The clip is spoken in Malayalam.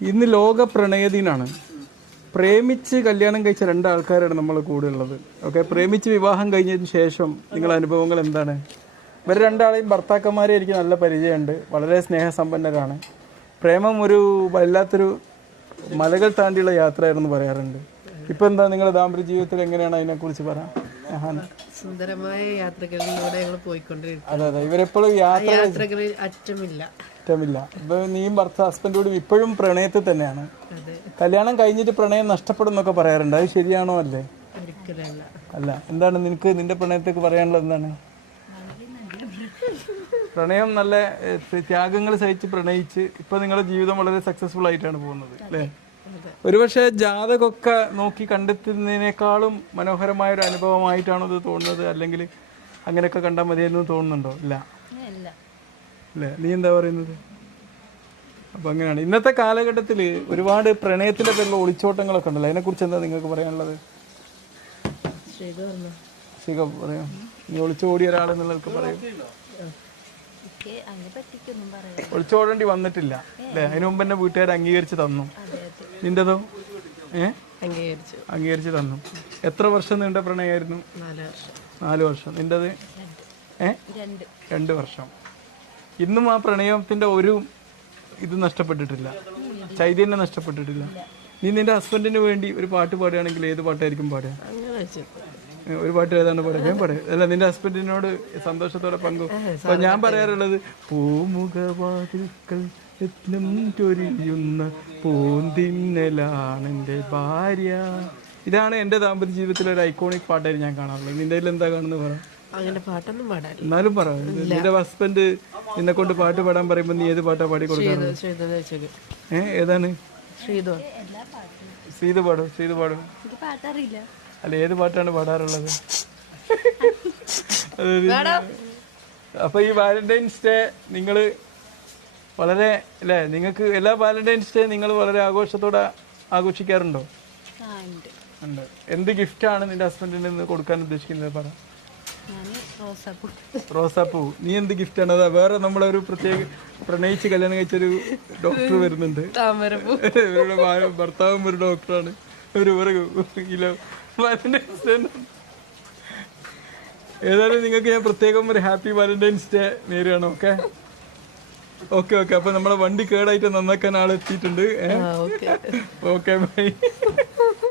ഇന്ന് ലോക പ്രണയ ദിനാണ്. പ്രേമിച്ച് കല്യാണം കഴിച്ച രണ്ടാൾക്കാരാണ് നമ്മൾ കൂടെ ഉള്ളത്. ഓക്കെ, പ്രേമിച്ച് വിവാഹം കഴിഞ്ഞതിന് ശേഷം നിങ്ങളുടെ അനുഭവങ്ങൾ എന്താണ്? ഇവർ രണ്ടാളെയും ഭർത്താക്കന്മാരെ എനിക്ക് നല്ല പരിചയമുണ്ട്. വളരെ സ്നേഹസമ്പന്നരാണ്. പ്രേമം ഒരു വല്ലാത്തൊരു മലകൾ താണ്ടിയുള്ള യാത്രയായിരുന്നു പറയാറുണ്ട്. ഇപ്പം എന്താ നിങ്ങളുടെ ദാമ്പത്യ ജീവിതത്തിൽ എങ്ങനെയാണ് അതിനെക്കുറിച്ച് പറയാം? സുന്ദരമായ യാത്രകളിലൂടെ ഞങ്ങൾ പോയിക്കൊണ്ടിരിക്കും. അതെ അതെ, ഇവരെപ്പോഴും യാത്രകളിൽ അറ്റമില്ല. ഇപ്പൊ നീയും ഹസ്ബൻഡോടും ഇപ്പോഴും പ്രണയത്തിൽ തന്നെയാണ്. കല്യാണം കഴിഞ്ഞിട്ട് പ്രണയം നഷ്ടപ്പെടും എന്നൊക്കെ പറയാറുണ്ട്. അത് ശരിയാണോ? അല്ലേ? അല്ല. എന്താണ് നിനക്ക് നിന്റെ പ്രണയത്തേക്ക് പറയാനുള്ളത്? എന്താണ്? പ്രണയം നല്ല ത്യാഗങ്ങൾ സഹിച്ച് പ്രണയിച്ച് ഇപ്പൊ നിങ്ങളുടെ ജീവിതം വളരെ സക്സസ്ഫുൾ ആയിട്ടാണ് പോകുന്നത് അല്ലേ? ഒരുപക്ഷെ ജാതകമൊക്കെ നോക്കി കണ്ടെത്തുന്നതിനേക്കാളും മനോഹരമായ ഒരു അനുഭവമായിട്ടാണോ ഇത് തോന്നുന്നത്? അല്ലെങ്കിൽ അങ്ങനെയൊക്കെ കണ്ടാൽ മതിയെന്ന് തോന്നുന്നുണ്ടോ? ഇല്ല അല്ലേ? നീ എന്താ പറയുന്നത്? അപ്പൊ അങ്ങനെയാണ് ഇന്നത്തെ കാലഘട്ടത്തിൽ ഒരുപാട് പ്രണയത്തിന്റെ പേരിൽ ഒളിച്ചോട്ടങ്ങളൊക്കെ ഉണ്ടല്ലോ. അതിനെക്കുറിച്ച് എന്താ നിങ്ങൾക്ക് പറയാനുള്ളത്? ശിഖ പറയാം. നീ ഒളിച്ചോടിയ ഒരാളെന്നുള്ളതൊക്കെ പറയും. ഒളിച്ചോടേണ്ടി വന്നിട്ടില്ല അല്ലേ? അതിനു മുമ്പ് എന്നെ വീട്ടുകാർ അംഗീകരിച്ച് തന്നു. നിന്റെതോ? അംഗീകരിച്ച് തന്നു. എത്ര വർഷം നീണ്ട പ്രണയമായിരുന്നു? 4 വർഷം. നിന്റേത് 2 വർഷം. ഇന്നും ആ പ്രണയത്തിന്റെ ഒരു ഇത് നഷ്ടപ്പെട്ടിട്ടില്ല, ചൈതന്യം നഷ്ടപ്പെട്ടിട്ടില്ല. നീ നിന്റെ ഹസ്ബൻഡിന് വേണ്ടി ഒരു പാട്ട് പാടുകയാണെങ്കിൽ ഏത് പാട്ടായിരിക്കും പാടുക? ഒരു പാട്ട് ഏതാണ് പാടുക? ഞാൻ പാടുക അല്ല, നിന്റെ ഹസ്ബൻഡിനോട് സന്തോഷത്തോടെ പങ്കു. അപ്പൊ ഞാൻ പറയാറുള്ളത്, പൂമുഖവാതിൽക്കൽ യത്നം ചൊരിയുന്ന പൂന്തിന്നലാണ് എൻ്റെ ഭാര്യ. ഇതാണ് എൻ്റെ ദാമ്പത്യ ജീവിതത്തിലെ ഒരു ഐക്കോണിക് പാട്ടായിട്ട് ഞാൻ കാണാറുള്ളത്. നിന്റെ കയ്യിൽ എന്താ കാണുന്നത്? പറ. അങ്ങനെ പാട്ടൊന്നും പാടാൻ. എന്നാലും പറ, നിന്റെ ഹസ്ബൻഡ് നിന്നെ കൊണ്ട് പാട്ട് പാടാൻ പറയുമ്പോ നീ ഏത് പാട്ടാ പാടി കൊടുക്കാറ്? ഏതാണ്? ശ്രീതു പാടും. ശ്രീതു പാടും. അല്ല, ഏത് പാട്ടാണ് പാടാറുള്ളത്? അപ്പൊ ഈ വാലന്റൈൻസ് ഡേ നിങ്ങള് വളരെ അല്ലേ, നിങ്ങൾക്ക് എല്ലാ വാലന്റൈൻസ് ഡേ നിങ്ങൾ വളരെ ആഘോഷത്തോടെ ആഘോഷിക്കാറുണ്ടോ? ഉണ്ട്. എന്ത് ഗിഫ്റ്റാണ് നിന്റെ ഹസ്ബൻഡിന് ഇന്ന് കൊടുക്കാൻ ഉദ്ദേശിക്കുന്നത്? പറ. റോസാപ്പൂ. നീ എന്ത് ഗിഫ്റ്റാണ്? അതാ വേറെ നമ്മളെ ഒരു പ്രത്യേക പ്രണയിച്ച് കല്യാണം കഴിച്ചൊരു ഡോക്ടർ വരുന്നുണ്ട്. ഇവരുടെ ഭർത്താവും ഒരു ഡോക്ടറാണ്. Kilo Valentine's day. ഏതായാലും നിങ്ങൾക്ക് ഞാൻ പ്രത്യേകം ഒരു ഹാപ്പി വാലന്റൈൻസ് ഡേ നേരെയാണ്. Okay okay okay. അപ്പൊ നമ്മളെ വണ്ടി കേടായിട്ട് നന്നാക്കാൻ ആളെത്തിയിട്ടുണ്ട്. Okay bye.